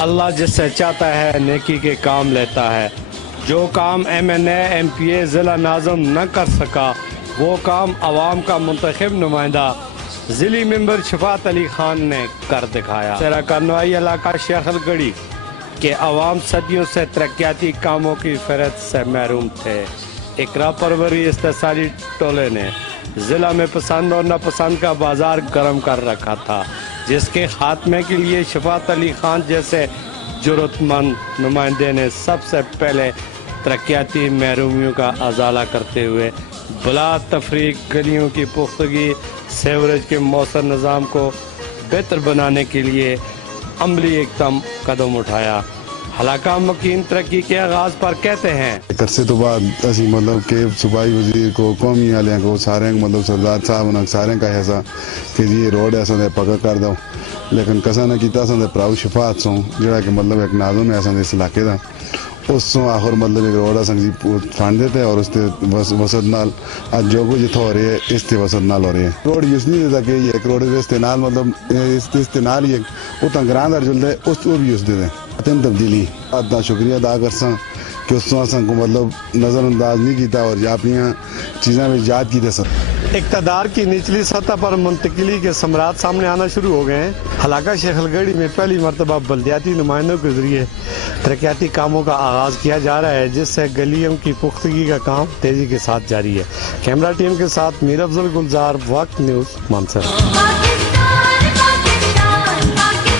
اللہ جس سے چاہتا ہے نیکی کے کام لیتا ہے. جو کام M N A M P A ضلع ناظم نہ کر سکا وہ کام عوام کا منتخب نمائندہ ضلعی ممبر شفاعت علی خان نے کر دکھایا. سیرا کارنوائی علاقہ شیخل گڑھی کے عوام صدیوں سے ترقیاتی کاموں کی فہرست سے محروم تھے. اقرا پروری استحصالی ٹولے نے ضلع میں پسند اور ناپسند کا بازار گرم کر رکھا تھا، جس کے خاتمے کے لیے شفاعت علی خان جیسے جرأت مند نمائندے نے سب سے پہلے ترقیاتی محرومیوں کا ازالہ کرتے ہوئے بلا تفریق گلیوں کی پختگی، سیوریج کے مؤثر نظام کو بہتر بنانے کے لیے عملی قدم اٹھایا. حلقہ مکین ترقی کے آغاز پر کہتے ہیں عرصے تو بعد اسی مطلب کہ صوبائی وزیر کو قومی والے کو سارے مطلب سردار صاحب نے سارے کا ایسا کہ یہ روڈ ایسا دے پکا کر دو، لیکن کسا نہ کیتا سن پراؤ شفاعت سوں جڑا کہ مطلب ایک ناظم ایسا اس علاقے دا اس سوں آخر مطلب ایک روڈ سنگ فنڈ دیتے اور اس تے وسط نال آج جو کچھ جتھا ہو رہی ہے اس تے وسط نال ہو رہی ہے. روڈ یوز نہیں دیتا کہ یہ ایک روڈ استعمال مطلب استعمال یہ وہ تنگران در جلد ہے اس کو بھی یوز دے دیں. تبدیلی اتنا شکریہ ادا کرساں کہ اس کو مطلب نظر انداز نہیں کیتا اور اپنی چیزیں میں یاد کی دے سکتے. اقتدار کی نچلی سطح پر منتقلی کے ثمرات سامنے آنا شروع ہو گئے ہیں. حلقہ شیخل گڑھی میں پہلی مرتبہ بلدیاتی نمائندوں کے ذریعے ترقیاتی کاموں کا آغاز کیا جا رہا ہے، جس سے گلیوں کی پختگی کا کام تیزی کے ساتھ جاری ہے. کیمرہ ٹیم کے ساتھ میر افضل گلزار، وقت نیوز، مانسر.